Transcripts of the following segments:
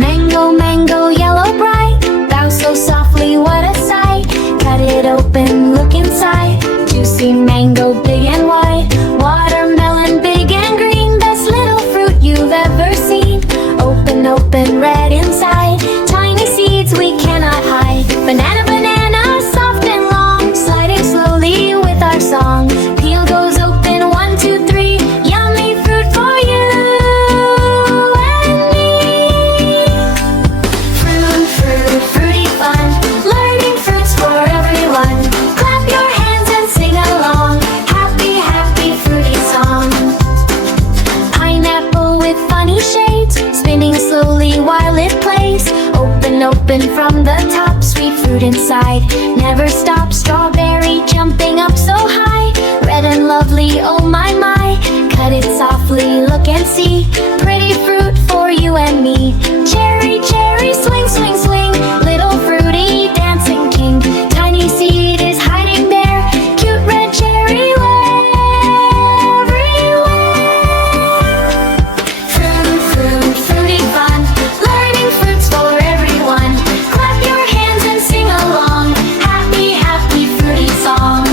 Mango, mango, yellow bright, bounce so softly, what a sight. Cut it open, look inside. Juicy mango, big and white. Watermelon, big and green, best little fruit you've ever seen. Open, open, red inside. Tiny seeds we cannot hide. Banana, banana, soft and long, sliding slowly with our song. Peel goes open, 1, 2, 3. Yummy fruit for you and me. Fruit, fruit, fruity fun. Learning fruits for everyone. Clap your hands and sing along. Happy, happy, fruity song. Pineapple with funny shades, spinning slowly while it plays. Open, open from the top, sweet fruit inside. Never stop. Strawberry jumping up so high. Red and lovely, oh my my. Cut it softly, look and see. Pretty fruit for you and me. Cherry, cherry, swing, swing, swing. Little fruity dancing king. Tiny seed is hiding there. Cute red cherry everywhere. Fruit, fruit, fruity fun. Learning fruits for everyone. Clap your hands and sing along. Happy, happy, fruity song.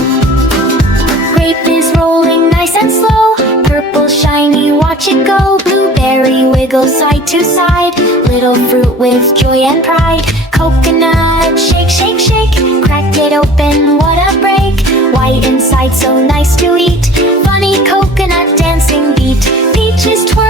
Grape is rolling nice and slow. Purple shiny, watch it go. Blueberry wiggles side to side. Little fruit with joy and pride. Coconut, shake, shake, shake. Crack it open, what a break. White inside, so nice to eat. Funny coconut dancing beat. Peaches twirl